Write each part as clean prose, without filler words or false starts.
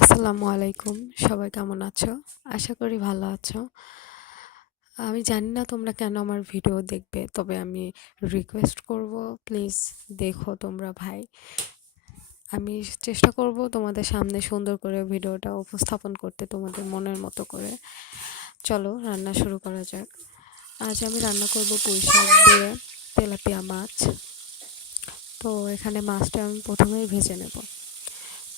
আসসালামু আলাইকুম, সবাই কেমন আছো? আশা করি ভালো আছো। আমি জানি না তোমরা কেন আমার ভিডিও দেখবে, তবে আমি রিকোয়েস্ট করব, প্লিজ দেখো তোমরা ভাই। আমি চেষ্টা করব তোমাদের সামনে সুন্দর করে ভিডিওটা উপস্থাপন করতে, তোমাদের মনের মতো করে। চলো রান্না শুরু করা যাক। আজ আমি রান্না করব পুঁই শাক দিয়ে তেলাপিয়া মাছ। তো এখানে মাছটা আমি প্রথমেই ভেজে নেব।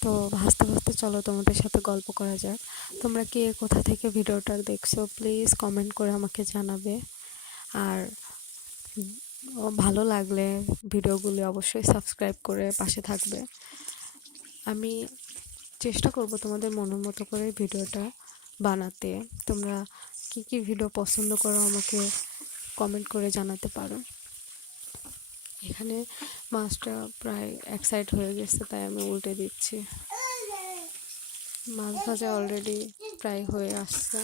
তো ভাজতে ভাজতে চলো তোমাদের সাথে গল্প করা যাক। তোমরা কে কোথা থেকে ভিডিওটা দেখছো প্লিজ কমেন্ট করে আমাকে জানাবে। আর ভালো লাগলে ভিডিওগুলি অবশ্যই সাবস্ক্রাইব করে পাশে থাকবে। আমি চেষ্টা করব তোমাদের মনের মতো করে ভিডিওটা বানাতে। তোমরা কি ভিডিও পছন্দ করো আমাকে কমেন্ট করে জানাতে পারো। এখানে মাছটা প্রায় এক সাইড হয়ে গেছে, তাই আমি উল্টে দিচ্ছি। মাছ ভাজা অলরেডি প্রায় হয়ে আসছে।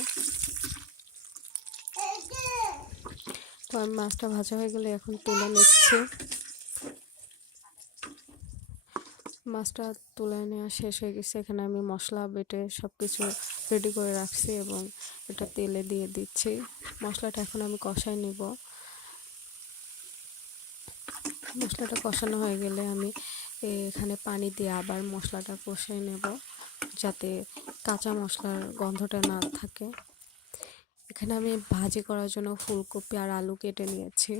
তো আমি মাছটা ভাজা হয়ে গেলে এখন তুলে নিচ্ছি। মাছটা তুলে নেওয়া শেষ হয়ে গেছে। এখানে আমি মশলা বেটে সব কিছু রেডি করে রাখছি এবং এটা তেলে দিয়ে দিচ্ছি। মশলাটা এখন আমি কষাই নিব। মশলাটা কষানো হয়ে গেলে আমি এখানে পানি দিয়ে আবার মশলাটা কষাই নেব, যাতে কাঁচা মশলার গন্ধটা না থাকে। এখানে আমি ভাজি করার জন্য ফুলকপি আর আলু কেটে নিয়েছি,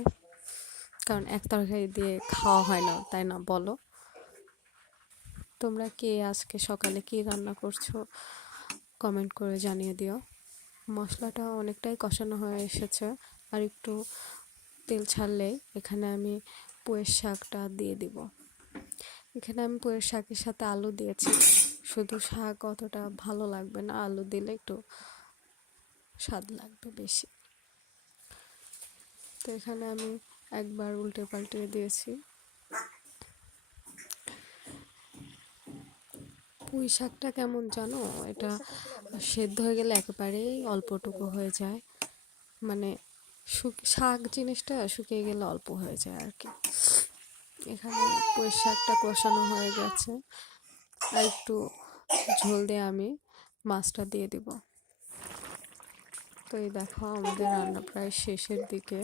কারণ এক তরকারি দিয়ে খাওয়া হয় না, তাই না বলো? তোমরা কে আজকে সকালে কি রান্না করছো কমেন্ট করে জানিয়ে দিও। মশলাটা অনেকটাই কষানো হয়ে এসেছে, আর একটু তেল ছাড়লেই এখানে আমি পুঁইয়ের শাকটা দিয়ে দিব। এখানে আমি পুঁইয়ের শাকের সাথে আলু দিয়েছি। শুধু শাক অতটা ভালো লাগবে না, আলু দিলে একটু স্বাদ লাগবে বেশি। তো এখানে আমি একবার উল্টে পাল্টে দিয়েছি। পুঁই শাকটা কেমন জানো, এটা সেদ্ধ হয়ে গেলে একেবারেই অল্পটুকু হয়ে যায়, মানে শাক জিনিসটা শুকিয়ে গেলে অল্প হয়ে যায় আর কি। এখানে পুঁই শাকটা কষানো হয়ে গেছে, আর একটু ঝোল দিয়ে আমি মাছটা দিয়ে দিব। তো এই দেখো আমাদের রান্না প্রায় শেষের দিকে।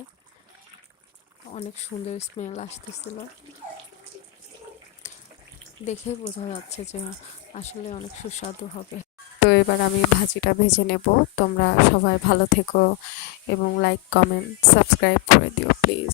অনেক সুন্দর স্মেল আসতেছিল, দেখেই বোঝা যাচ্ছে যে আসলে অনেক সুস্বাদু হবে। তো এবার আমি ভাজিটা ভেজে নেব। তোমরা সবাই ভালো থেকো এবং লাইক কমেন্ট সাবস্ক্রাইব করে দিও প্লিজ।